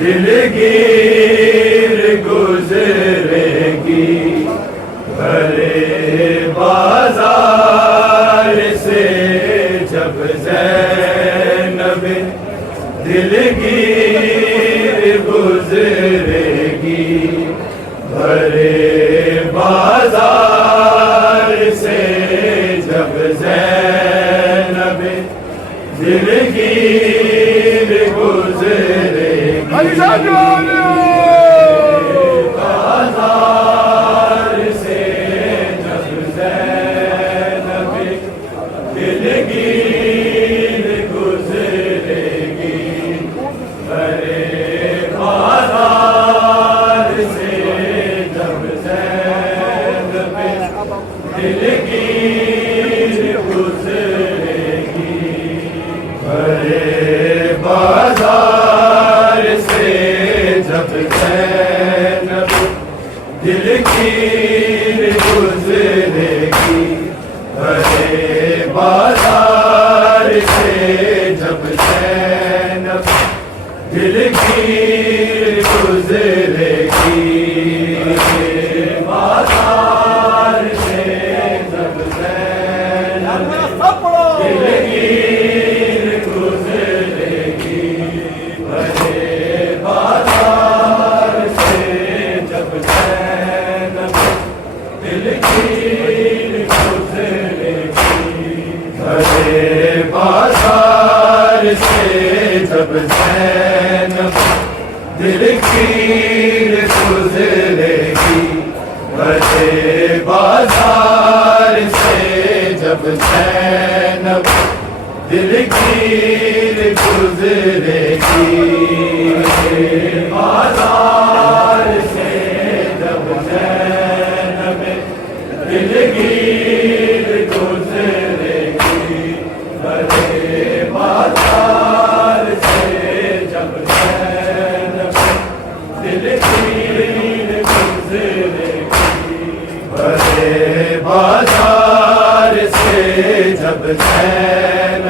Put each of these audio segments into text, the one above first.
दिलगीर गुजरेगी भरे बाजार से जब ज़ैनब दिलगीर गुजरेगी भरे बाजार से जब ज़ैनब दिलगीर गुजरेगी बाजार से जब ज़ैनब दिलगीर गुजरेगी भरे बाजार से जब ज़ैनब दिलगीर गुजरेगी भरे बाजार से जब ज़ैनब दिलगीर गुजरेगी भरे बाजार से जब ज़ैनब दिलगीर गुजरेगी बाजार से जब ज़ैनब दिलगीर गुजरेगी भरे बाजार से जब ज़ैनब दिलगीर गुजरेगी भरे बाजार से जब ज़ैनब दिलगीर गुजरेगी भरे बाजार से जब ज़ैनब दिलगीर गुजरेगी बाजार से जब ज़ैनब दिलगीर गुजरेगी भरे बाजार से जब ज़ैनब दिलगीर गुजरेगी भरे बाजार से जब ज़ैनब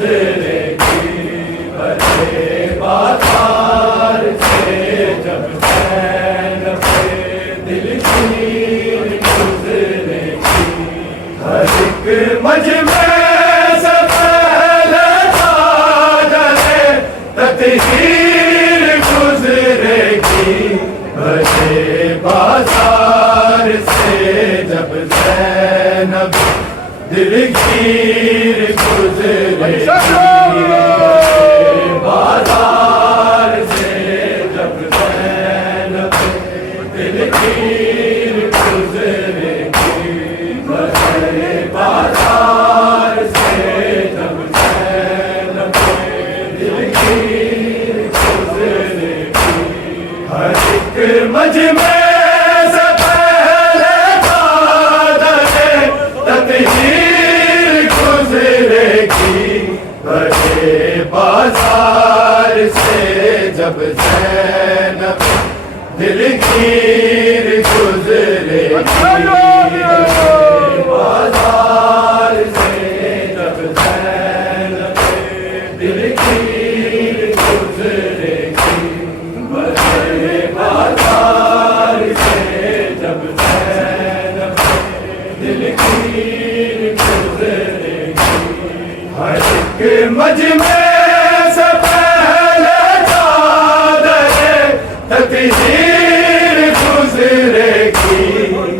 गुजरेगी भरे बाजार से जब चैन पे दिल की गुजरेगी हर एक मजमे से पहले ताजरे तकदीर गुजरेगी भरे बाजार से जब ज़ैनब दिलगीर गुजरेगी बाजार से जब ज़ैनब दिलगीर गुजरेगी भरे बाजार से जब ज़ैनब दिलगीर गुजरेगी हर एक मजमे से पहले ताजरे तकदीर गुजरेगी बड़े बाजार से जब ज़ैनब दिलगीर गुजरेगी बाजार से जब ज़ैनब दिलगीर गुजरेगी बड़े बाजार से जब ज़ैनब दिलगीर गुजरेगी हर एक मजमे से पहले ताजरे तकदीर गुजरेगी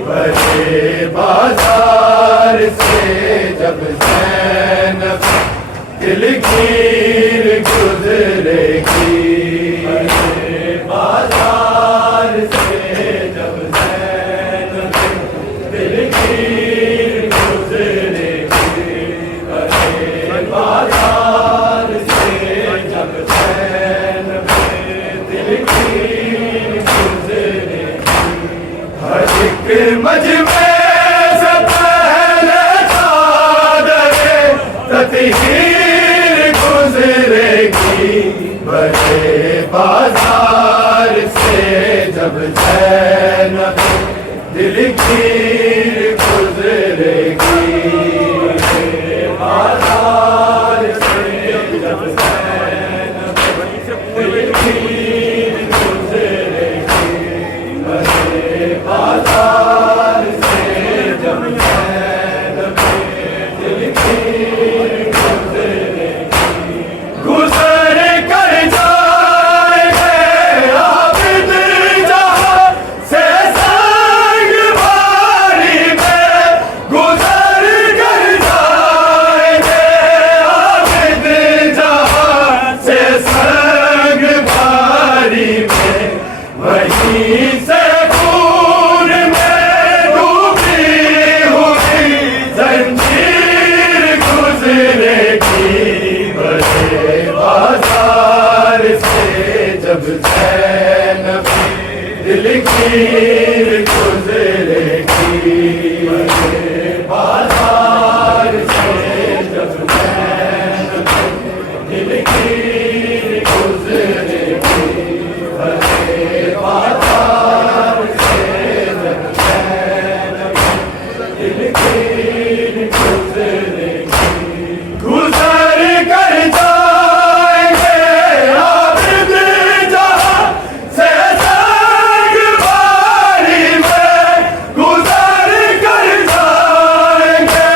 बड़े बाजार से जब ज़ैनब दिलगीर गुजरेगी बड़े बाजार से जब ज़ैनब दिलगीर गुजरेगी बड़े बाजार से जब ज़ैनब दिलगीर गुजरेगी हर एक मजमे से पहले ताजरे तकदीर गुजरेगी बड़े बाजार से जब ज़ैनब दिलगीर गुजरेगी बड़े बाजार से जब ज़ैनब दिलगीर गुजरेगी बड़े बाजार से जब ज़ैनब दिलगीर गुजरेगी गुजर कर जाएंगे आबिद जहां से संग बारी में गुजर कर जाएंगे आबिद जहां से संग बारी में वहीं से खून में डूबी हुई जंजीर गुजरेगी बड़े बाजार से जब ज़ैनब दिलगीर गुजरेगी बड़े बाजार से जब ज़ैनब दिलगीर गुजरेगी बड़े बाजार से जब ज़ैनब दिलगीर गुजरेगी गुजर कर जाएंगे आबिद जहां से संग बारी में गुजर कर जाएंगे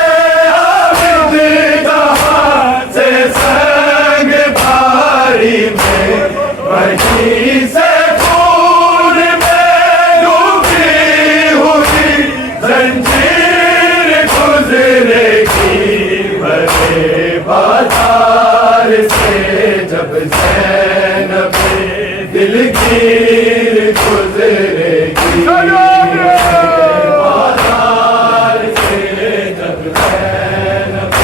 आबिद जहां से संग बारी में वहीं से खून में डूबी हुई जंजीर गुजरेगी बड़े बाजार से जब ज़ैनब दिलगीर गुजरेगी बाजार से जब ज़ैनब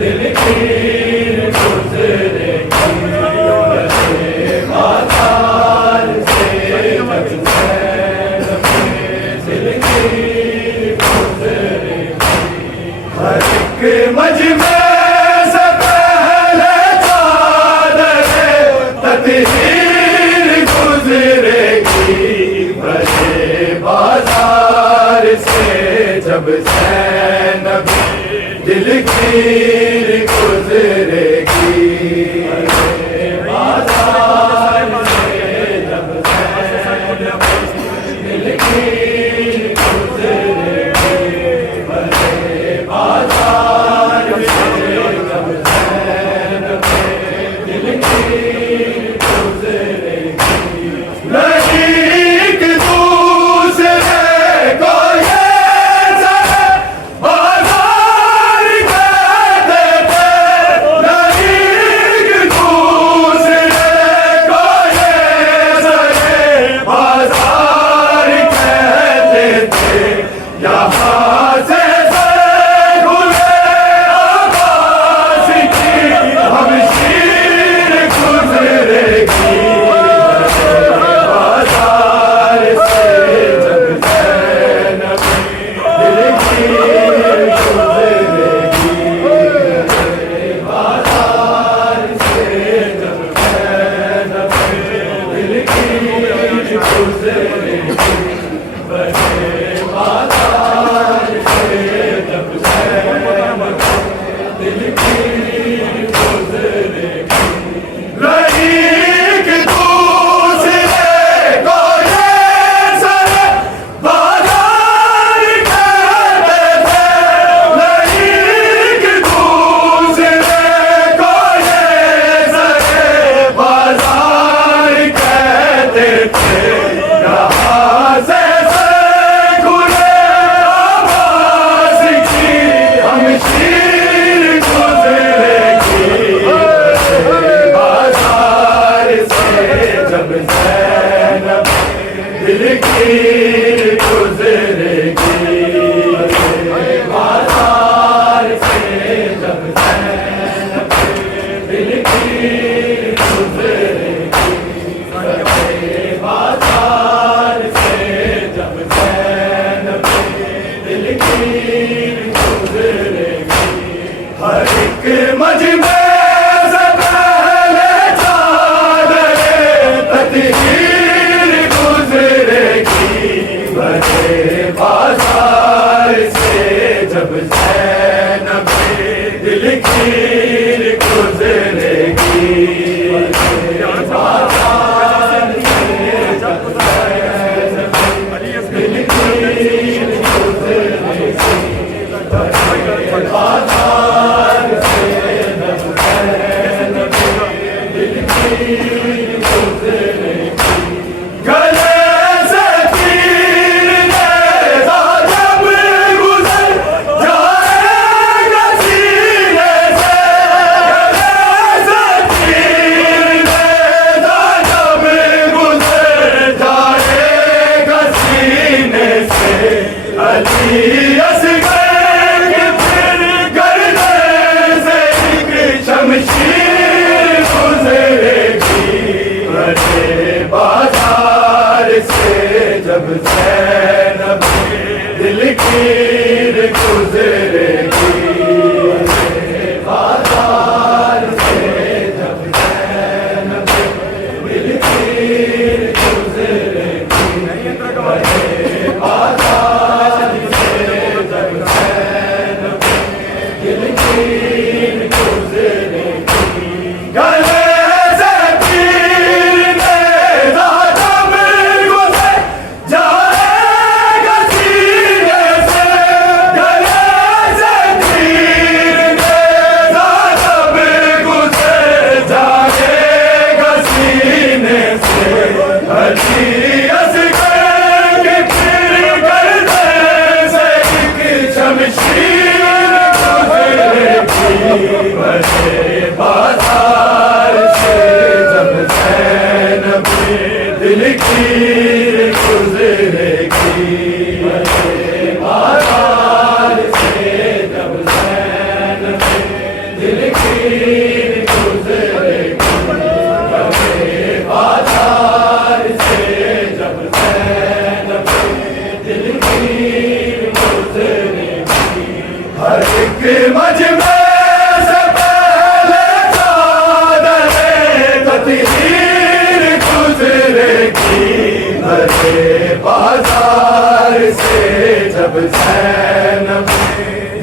दिलगीर गुजरेगी बड़े बाजार से जब ज़ैनब दिलगीर गुजरेगी हर एक मजमे से पहले ताजरे तकदीर गुजरेगी बड़े बाजार से जब ज़ैनब दिलगीर गुजरेगी गुजरेगी।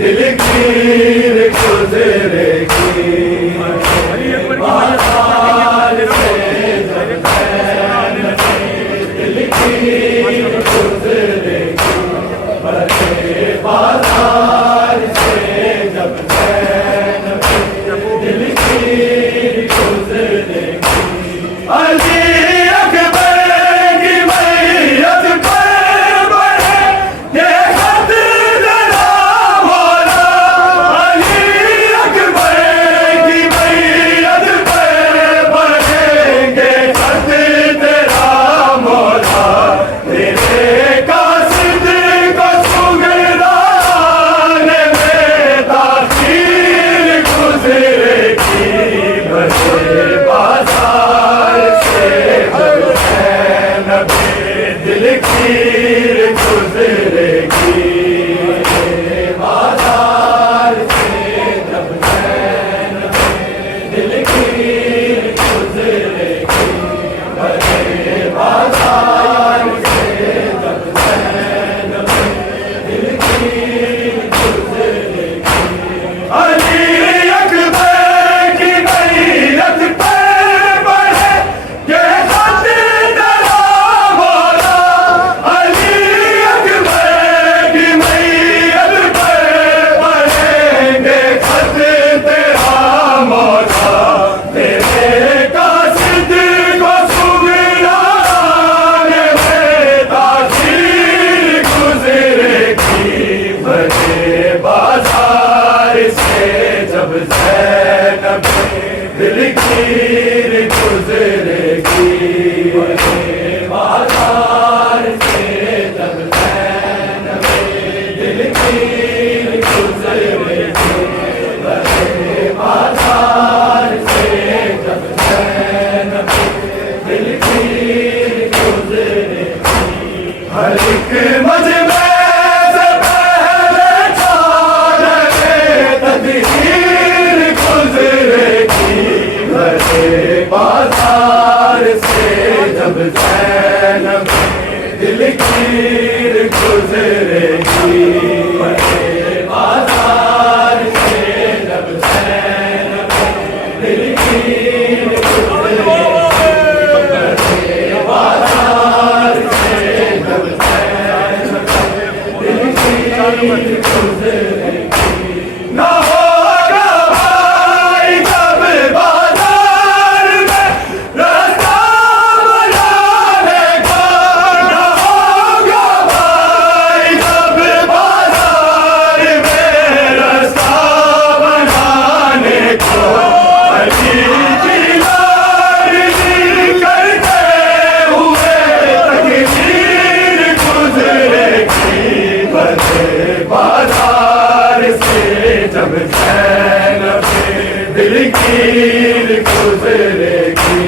दिलगीर गुजरेगी बाजार से जब चैन दिलगीर गुजरेगी बाजार से जब चैन दिलगीर गुजरेगी अली अकबर की मैयत पर बढ़े ये खत जरा बोला अली अकबर की मैयत पर बढ़ेंगे खत तेरा मौला तेरे कासिद को सुगराने में तासीर गुजरेगी बसे बाजार से जब चैन दिलगीर गुजरेगी बाजार से जब चैन दिलगीर गुजरेगी बाजार से जब चैन दिलगीर गुजरेगी अली अकबर की मैयत पर बढ़े ये खत तेरा मौला अली अकबर की मैयत पर बढ़ेंगे खत तेरा मौला तेरे कासिद को सुगराने में तासीर गुजरेगी बड़े बाजार से जब ज़ैनब दिलगीर गुजरेगी बाजार से जब ज़ैनब दिलगीर गुजरेगी बाजार से जब ज़ैनब दिलगीर गुजरेगी हर एक मजमे से पहले चादरे तदहीर गुजरेगी बड़े बाजार से जब ज़ैनब दिलगीर गुजरेगी बड़े बाजार से जब ज़ैनब दिलगीर गुजरेगी बड़े बाजार से जब ज़ैनब दिलगीर गुजरेगी ना होगा भाई जब बाजार में रास्ता बनाने का ना होगा भाई जब बाजार में रास्ता बनाने को अली की लाडली करते हुए तकदीर गुजरेगी बड़े बाजार से जब ज़ैनब दिलगीर गुजरेगी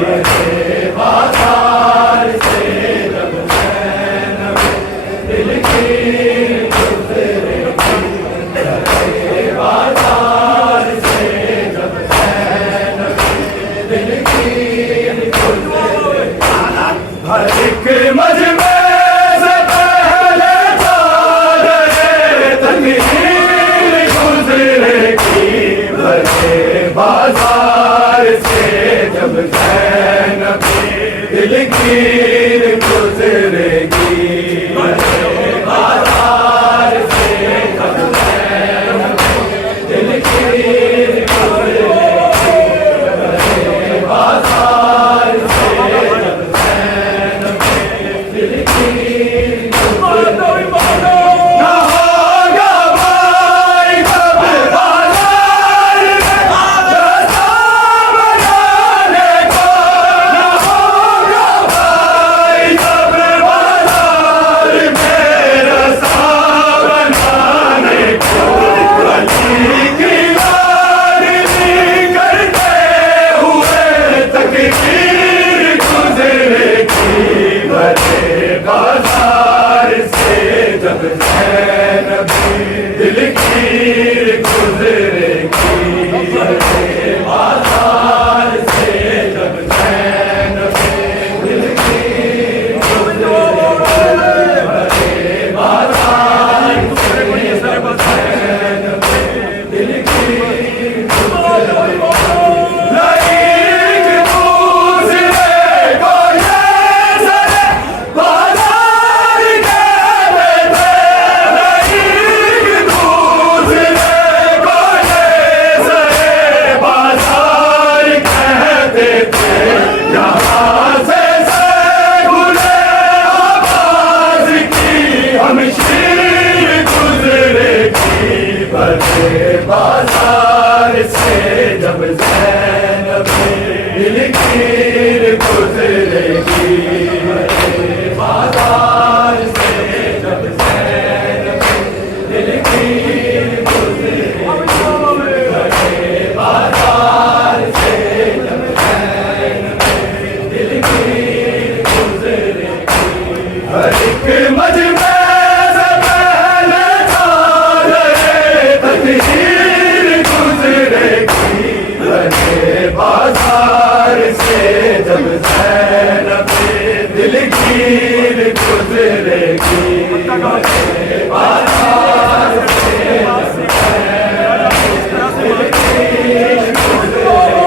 बड़े बाजार से जब ज़ैनब दिलगीर गुजरेगी बड़े बाजार से जब ज़ैनब दिलगीर गुजरेगी हर एक मजमे से पहले चादरे तकदीर गुजरेगी बड़े बाजार से जब ज़ैनब दिलगीर गुजरेगी बड़े बाजार से जब ज़ैनब दिलगीर गुजरेगी बड़े बाजार से जब ज़ैनब दिलगीर गुजरेगी ना होगा भाई जब बाजार में रास्ता बनाने को ना होगा भाई जब से जब ज़ैनब दिलगीर गुजरेगी, बाजार से जब ज़ैनब दिलगीर गुजरेगी, बाजार से जब ज़ैनब दिलगीर गुजरेगी, हर एक मजमे से पहले तकदीर गुजरेगी, बाजार से जब ज़ैनब दिलगीर गुजरेगी, बाजार से जब ज़ैनब दिलगीर गुजरेगी,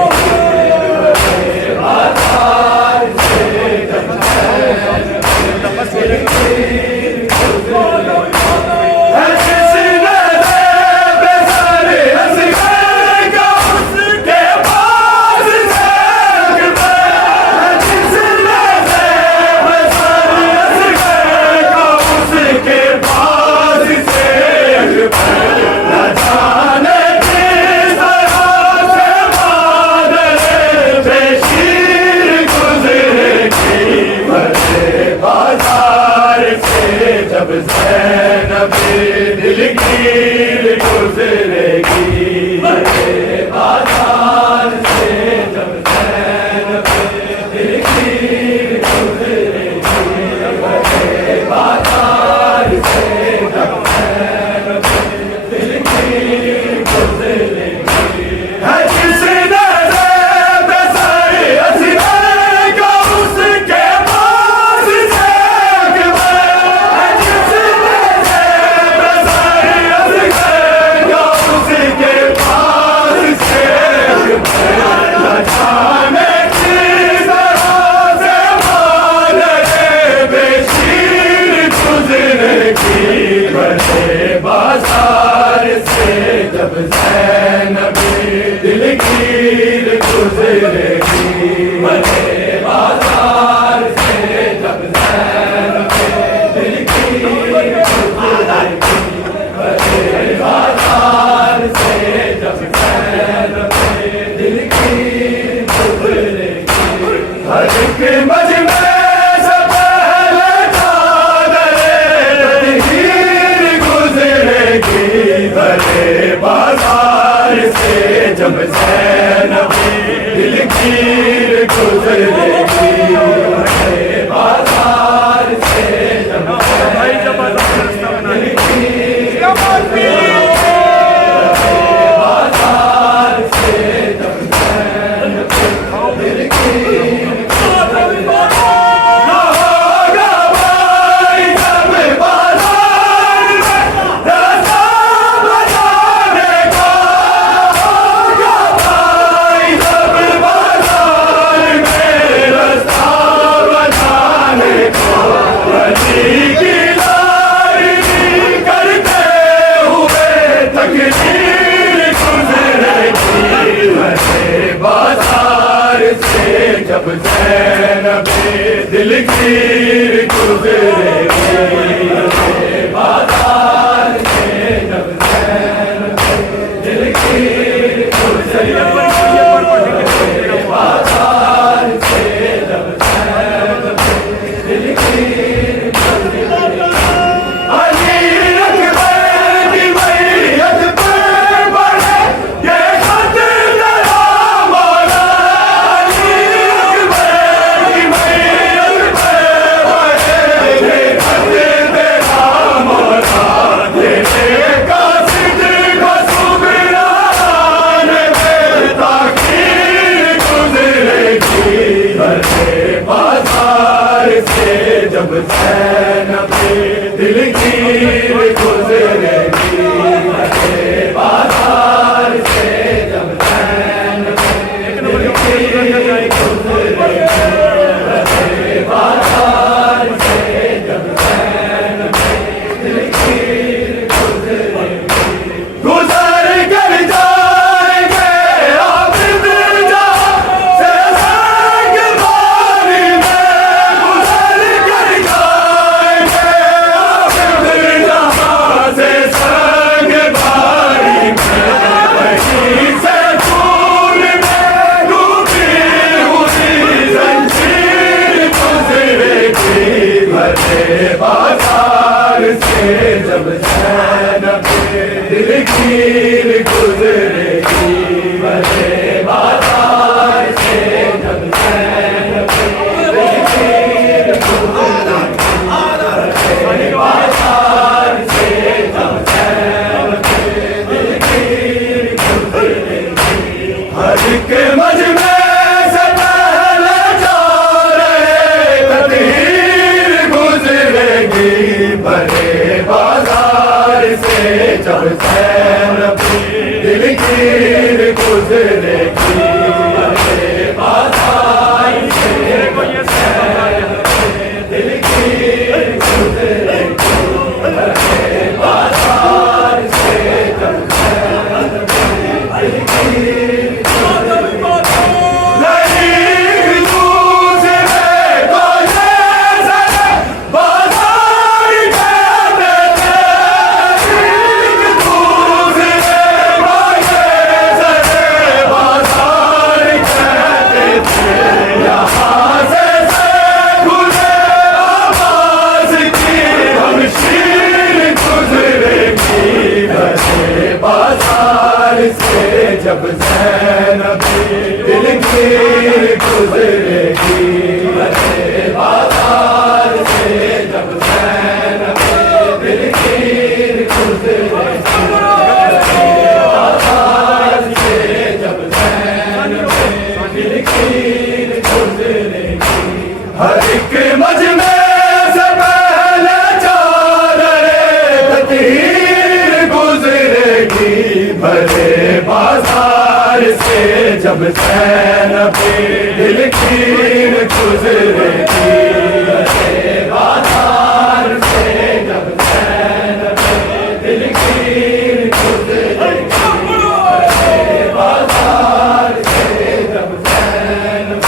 बाजार से जब ज़ैनब दिलगीर गुजरेगी, जब ज़ैनब दिलगीर गुजरेगी, बाजार से जब ज़ैनब दिलगीर गुजरेगी, बाजार से जब ज़ैनब दिलगीर गुजरेगी, जिसने बाजार से जब ज़ैनब दिलगीर गुजरेगी, बाजार से जब ज़ैनब दिलगीर गुजरेगी, बाजार से जब ज़ैनब दिलगीर गुजरेगी, हर एक मजमे से पहले बाजार से जब ज़ैनब दिलगीर गुजरेगी, बाजार से जब ज़ैनब दिलगीर गुजरेगी, बाजार से जब ज़ैनब दिलगीर जब ज़ैनब दिलगीर गुजरेगी, बाजार से जब ज़ैनब दिलगीर गुजरेगी, बाजार से जब ज़ैनब दिलगीर गुजरेगी, अली अकबर की मैयत पर बढ़े ये खत जरा मौला, बाजार से जब ज़ैनब दिलगीर गुजरेगी, बाजार से जब ज़ैनब दिलगीर गुजरेगी, बाजार से जब ज़ैनब दिलगीर गुजरेगी, गुजर कर जाएंगे आबिद जहाँ से, गुजर कर जाएंगे भरे बाजार से जब ज़ैनब दिल कीर गुजरेगी, भरे बाजार से जब ज़ैनब दिल कीर गुजरेगी, भरे बाजार से जब ज़ैनब दिल कीर गुजरेगी। हर एक मजमे से पहले जा रहे तकदीर गुजरेगी, भरे बाजार से जब ज़ैनब दिल कीर गुजरेगी, भरे बाजार से जब ज़ैनब दिल कीर गुजरेगी, भरे बाजार से जब ज़ैनब दिल कीर जब ज़ैनब दिल कीर गुजरेगी, भरे बाजार से जब ज़ैनब दिल कीर गुजरेगी, भरे बाजार से जब ज़ैनब दिल कीर गुजरेगी। हर एक मजमे से पहले जा रहे तकदीर गुजरेगी, भरे बाजार से जब ज़ैनब दिल कीर गुजरेगी, भरे बाजार से जब ज़ैनब दिल कीर गुजरेगी, भरे बाजार से जब ज़ैनब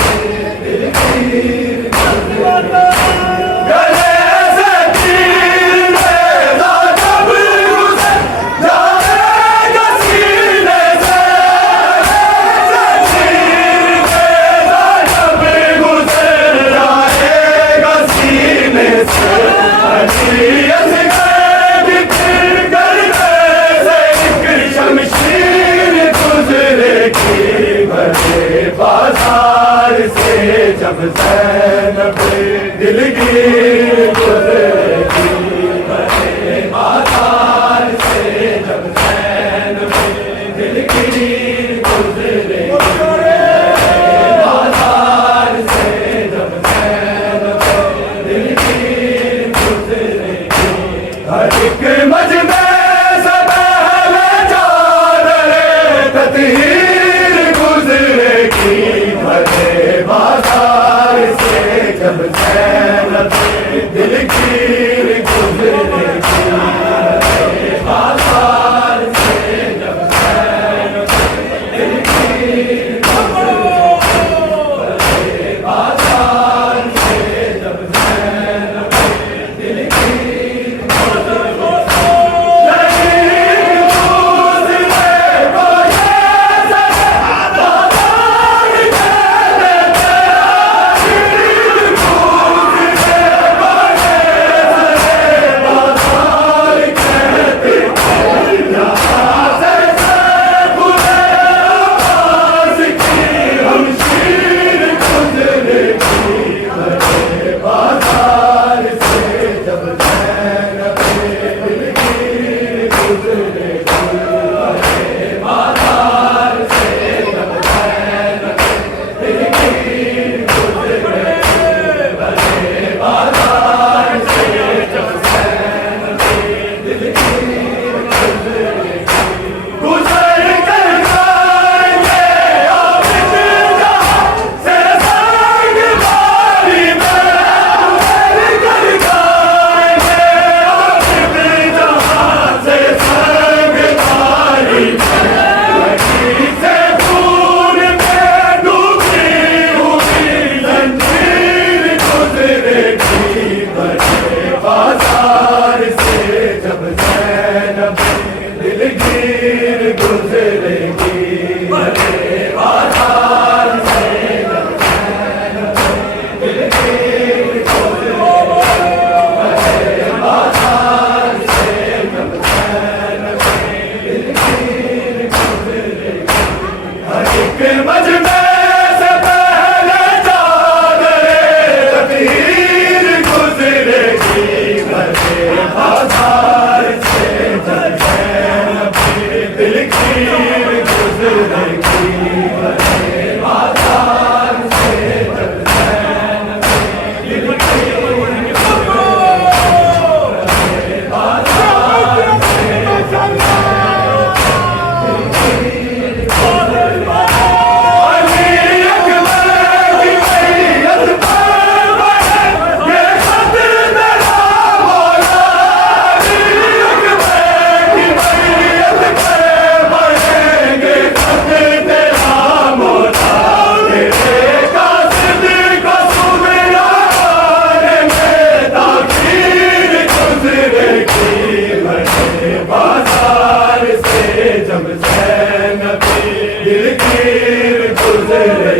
दिल कीर गुजरेगी। गले से तीर रेज़ा जब गुज़र जाएगा सीने से, बाजार से जब ज़ैनब दिल कीर गुजरेगी, भरे बाजार से जब ज़ैनब दिल कीर गुजरेगी, भरे बाजार से जब ज़ैनब दिल कीर गुजरेगी। हर एक मजमे से पहले जा रहे तकदीर गुजरेगी, भरे बाजार से जब ज़ैनब दिल कीर गुजरेगी, भरे बाजार से जब ज़ैनब दिल कीर गुजरेगी, भरे बाजार से जब ज़ैनब दिल कीर गुजरेगी। बाजार से जब ज़ैनब दिलगीर गुज़रे